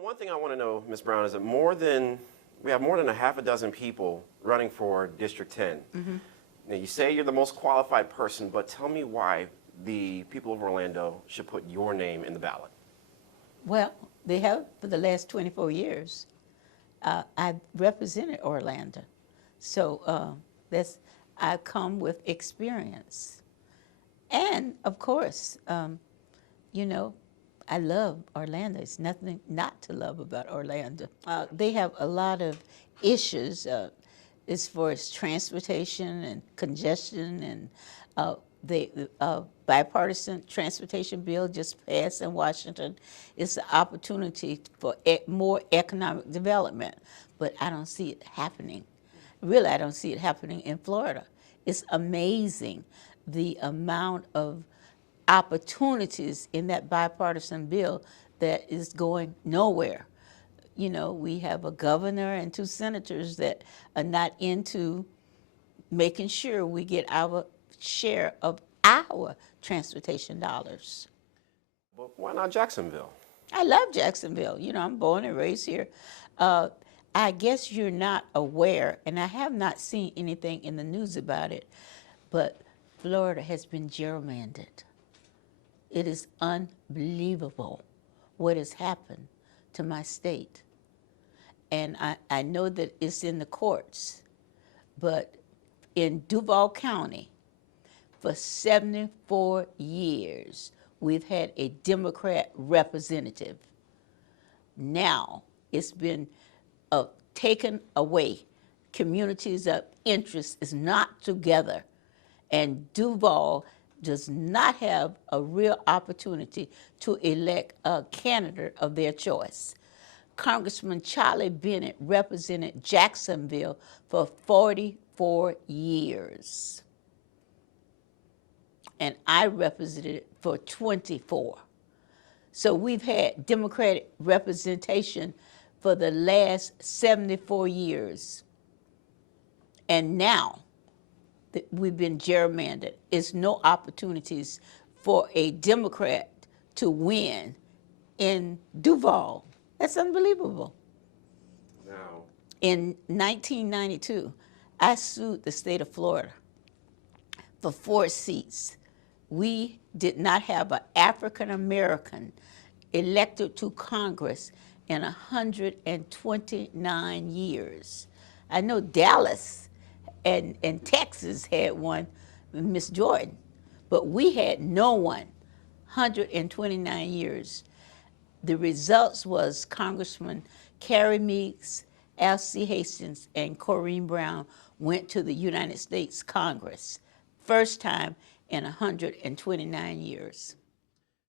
One thing I want to know, Ms. Brown, is that we have more than a half a dozen people running for District 10. Now, you say you're the most qualified person, but tell me why the people of Orlando should put your name in the ballot. Well, they have for the last 24 years. I've represented Orlando. So I come with experience. And of course, I love Orlando. There's nothing not to love about Orlando. They have a lot of issues as far as transportation and congestion, and the bipartisan transportation bill just passed in Washington. It's an opportunity for more economic development, but I don't see it happening. Really, I don't see it happening in Florida. It's amazing the amount of opportunities in that bipartisan bill that is going nowhere. You know, we have a governor and 2 senators that are not into making sure we get our share of our transportation dollars. But why not Jacksonville? I love Jacksonville. You know, I'm born and raised here. I guess you're not aware, and I have not seen anything in the news about it, but Florida has been gerrymandered. It is unbelievable what has happened to my state. And I know that it's in the courts, but in Duval County, for 74 years, we've had a Democrat representative. Now it's been taken away. Communities of interest is not together. And Duval does not have a real opportunity to elect a candidate of their choice. Congressman Charlie Bennett represented Jacksonville for 44 years. And I represented it for 24. So we've had Democratic representation for the last 74 years. And now that we've been gerrymandered, there's no opportunities for a Democrat to win in Duval. That's unbelievable. Now, in 1992, I sued the state of Florida for 4 seats. We did not have an African American elected to Congress in 129 years. I know Dallas and Texas had one, Miss Jordan, but we had no one, 129 years. The results was Congressman Carrie Meeks, Alcee Hastings, and Corrine Brown went to the United States Congress. First time in 129 years.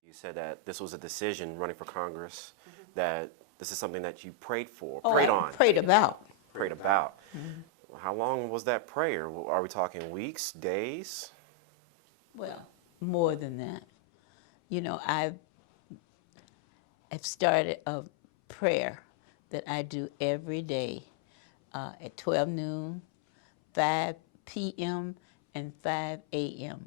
you said that this was a decision running for Congress, that this is something that you prayed for, I on. prayed about. Prayed about. How long was that prayer? Are we talking weeks, days? Well, more than that. You know, I've started a prayer that I do every day at 12 noon, 5 p.m., and 5 a.m.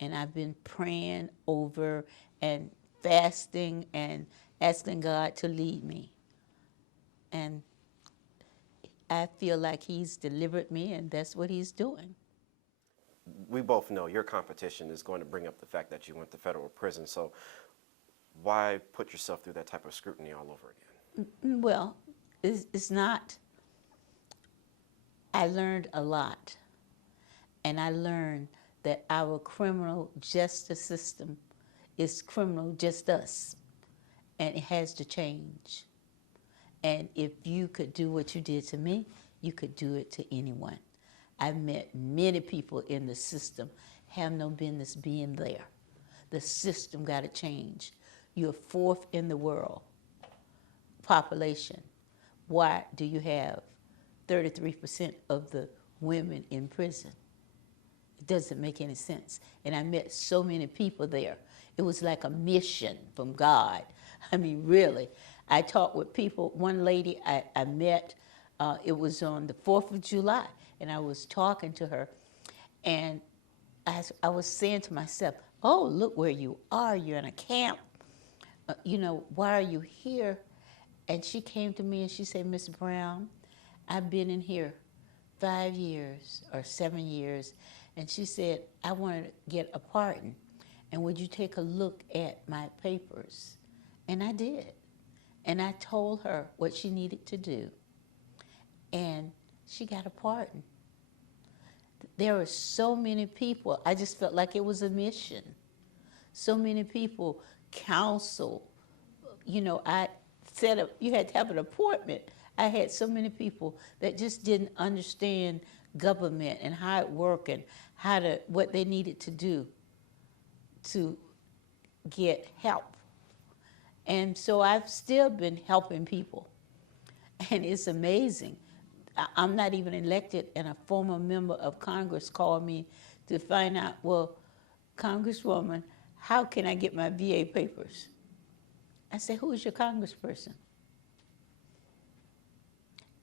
And I've been praying over and fasting and asking God to lead me. And I feel like He's delivered me, and that's what He's doing. We both know your competition is going to bring up the fact that you went to federal prison, so why put yourself through that type of scrutiny all over again? Well, it's not. I learned a lot, and I learned that our criminal justice system is criminal just us, and it has to change. And if you could do what you did to me, you could do it to anyone. I've met many people in the system, have no business being there. The system got to change. You're 4th in the world population. Why do you have 33% of the women in prison? It doesn't make any sense. And I met so many people there. It was like a mission from God. I mean, really. I talked with people. One lady I met, it was on the 4th of July, and I was talking to her, and I was saying to myself, oh, look where you are. You're in a camp. You know, why are you here? And she came to me and she said, Miss Brown, I've been in here 5 years or 7 years. And she said, I want to get a pardon. And would you take a look at my papers? And I did. And I told her what she needed to do. And she got a pardon. There are so many people, I just felt like it was a mission. So many people, counsel, I set up, you had to have an appointment. I had so many people that just didn't understand government and how it worked and what they needed to do to get help. And so I've still been helping people. And it's amazing. I'm not even elected, and a former member of Congress called me to find out, well, Congresswoman, how can I get my VA papers? I said, who is your congressperson?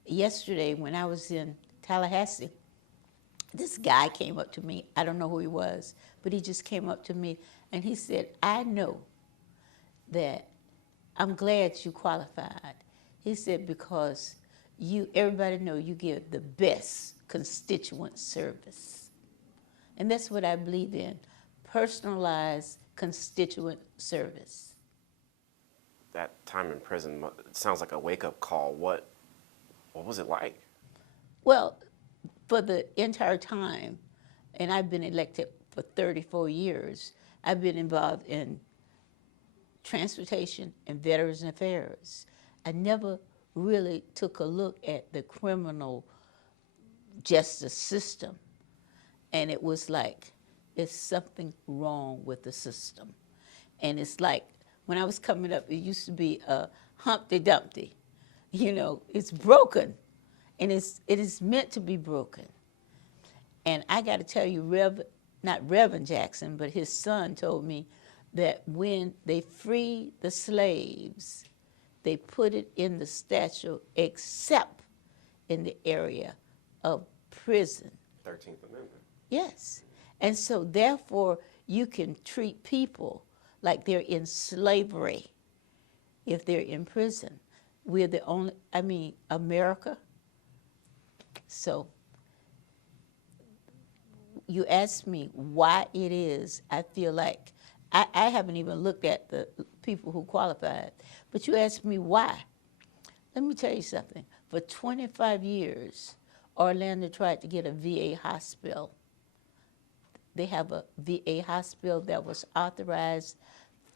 Yesterday, when I was in Tallahassee, this guy came up to me. I don't know who he was, but he just came up to me, and he said, I know that I'm glad you qualified. He said, because everybody know you give the best constituent service. And that's what I believe in, personalized constituent service. That time in prison sounds like a wake-up call. What was it like? Well, for the entire time, and I've been elected for 34 years, I've been involved in transportation and Veterans Affairs. I never really took a look at the criminal justice system. And it was like, there's something wrong with the system. And it's like, when I was coming up, it used to be a Humpty Dumpty. It's broken. And it is meant to be broken. And I got to tell you, not Reverend Jackson, but his son told me that when they freed the slaves, they put it in the statute except in the area of prison. 13th Amendment. Yes. And so therefore, you can treat people like they're in slavery if they're in prison. We're the only, America. So you asked me why it is I feel like, I haven't even looked at the people who qualified, but you asked me why. Let me tell you something. For 25 years, Orlando tried to get a VA hospital. They have a VA hospital that was authorized,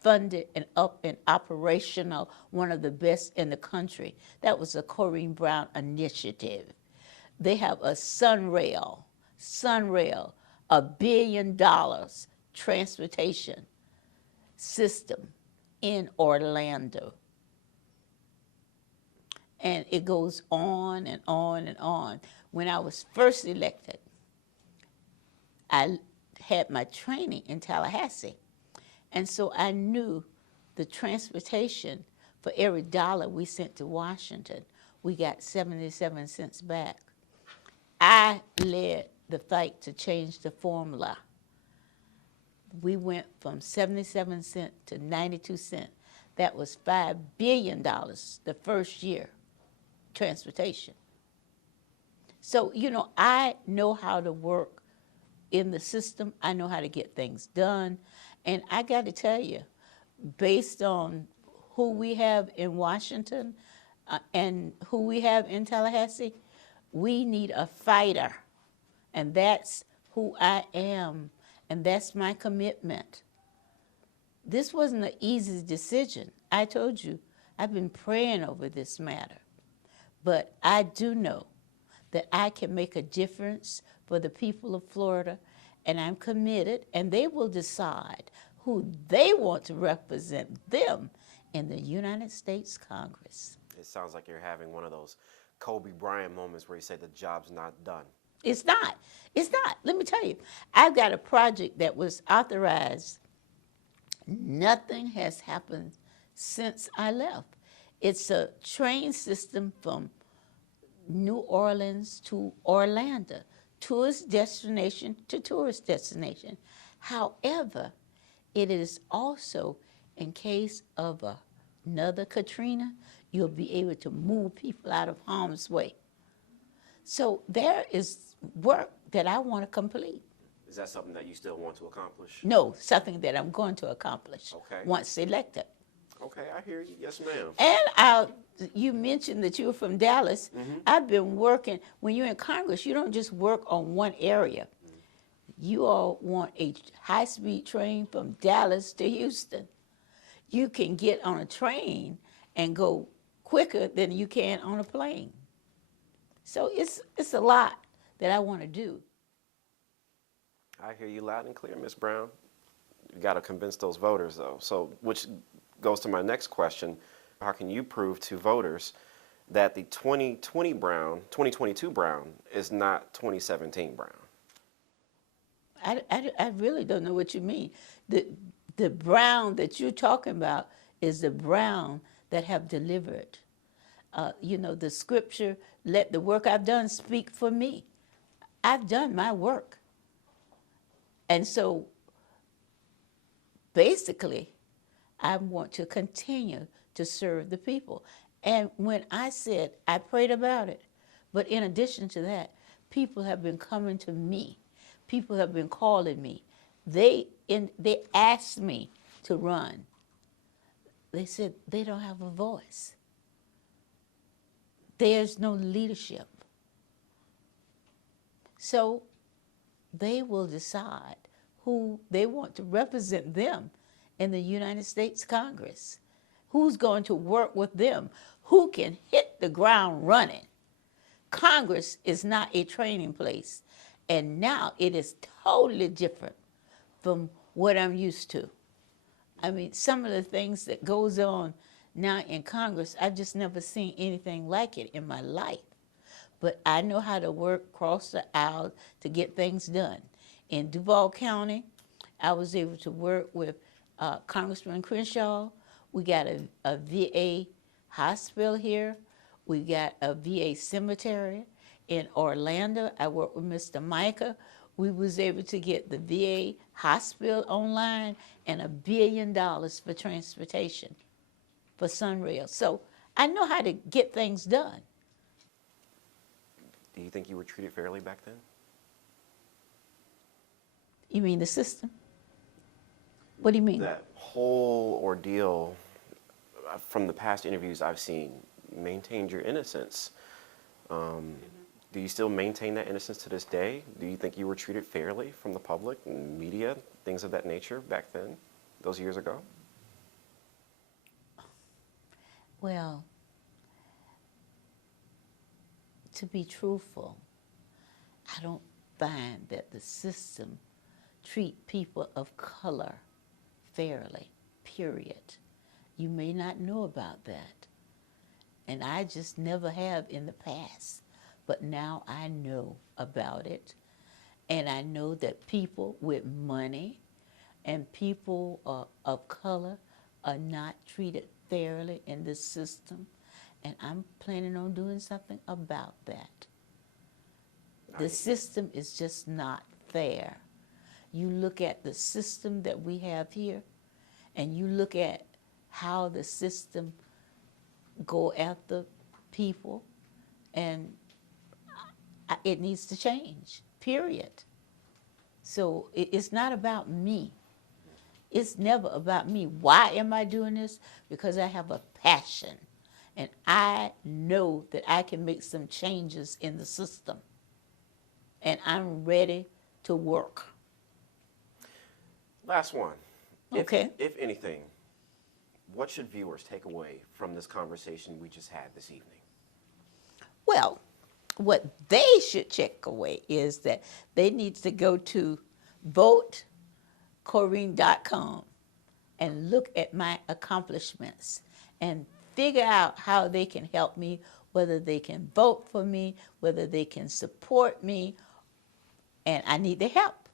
funded, and up and operational, one of the best in the country. That was a Corrine Brown initiative. They have a Sunrail, $1 billion transportation system in Orlando. And it goes on and on and on. When I was first elected, I had my training in Tallahassee. And so I knew the transportation, for every dollar we sent to Washington, we got 77 cents back. I led the fight to change the formula. We went from 77 cents to 92 cents. That was $5 billion the first year, transportation. So, I know how to work in the system. I know how to get things done. And I got to tell you, based on who we have in Washington and who we have in Tallahassee, we need a fighter. And that's who I am. And that's my commitment. This wasn't an easy decision. I told you, I've been praying over this matter. But I do know that I can make a difference for the people of Florida, and I'm committed, and they will decide who they want to represent them in the United States Congress. It sounds like you're having one of those Kobe Bryant moments where you say the job's not done. It's not. It's not. Let me tell you, I've got a project that was authorized. Nothing has happened since I left. It's a train system from New Orleans to Orlando, tourist destination to tourist destination. However, it is also in case of a another Katrina, you'll be able to move people out of harm's way. So there is work that I want to complete. Is that something that you still want to accomplish? No, something that I'm going to accomplish Okay. once elected. Okay, I hear you. Yes, ma'am. And you mentioned that you were from Dallas. I've been working, when you're in Congress, you don't just work on one area. You all want a high-speed train from Dallas to Houston. You can get on a train and go quicker than you can on a plane. So it's a lot that I want to do. I hear you loud and clear, Ms. Brown. You got to convince those voters, though. So, which goes to my next question. How can you prove to voters that the 2022 Brown is not 2017 Brown? I really don't know what you mean. The Brown that you're talking about is the Brown that have delivered. The scripture, let the work I've done speak for me. I've done my work. And so basically, I want to continue to serve the people. And when I said, I prayed about it, but in addition to that, people have been coming to me. People have been calling me. They asked me to run. They said they don't have a voice. There's no leadership. So they will decide who they want to represent them in the United States Congress. Who's going to work with them? Who can hit the ground running? Congress is not a training place. And now it is totally different from what I'm used to. I mean, some of the things that goes on now in Congress, I've just never seen anything like it in my life. But I know how to work across the aisle to get things done. In Duval County, I was able to work with Congressman Crenshaw. We got a VA hospital here. We got a VA cemetery. In Orlando, I worked with Mr. Micah. We was able to get the VA hospital online and $1 billion for transportation for Sunrail. So I know how to get things done. Do you think you were treated fairly back then? You mean the system? What do you mean? That whole ordeal, from the past interviews I've seen, you maintained your innocence. Do you still maintain that innocence to this day? Do you think you were treated fairly from the public and media, things of that nature back then, those years ago? Well, to be truthful, I don't find that the system treat people of color fairly, period. You may not know about that. And I just never have in the past. But now I know about it. And I know that people with money and people of color are not treated fairly in this system. And I'm planning on doing something about that. The system is just not fair. You look at the system that we have here, and you look at how the system go after people, and it needs to change, period. So it's not about me. It's never about me. Why am I doing this? Because I have a passion. And I know that I can make some changes in the system. And I'm ready to work. Last one. Okay. If anything, what should viewers take away from this conversation we just had this evening? Well, what they should check away is that they need to go to votecorrine.com and look at my accomplishments and figure out how they can help me, whether they can vote for me, whether they can support me, and I need their help.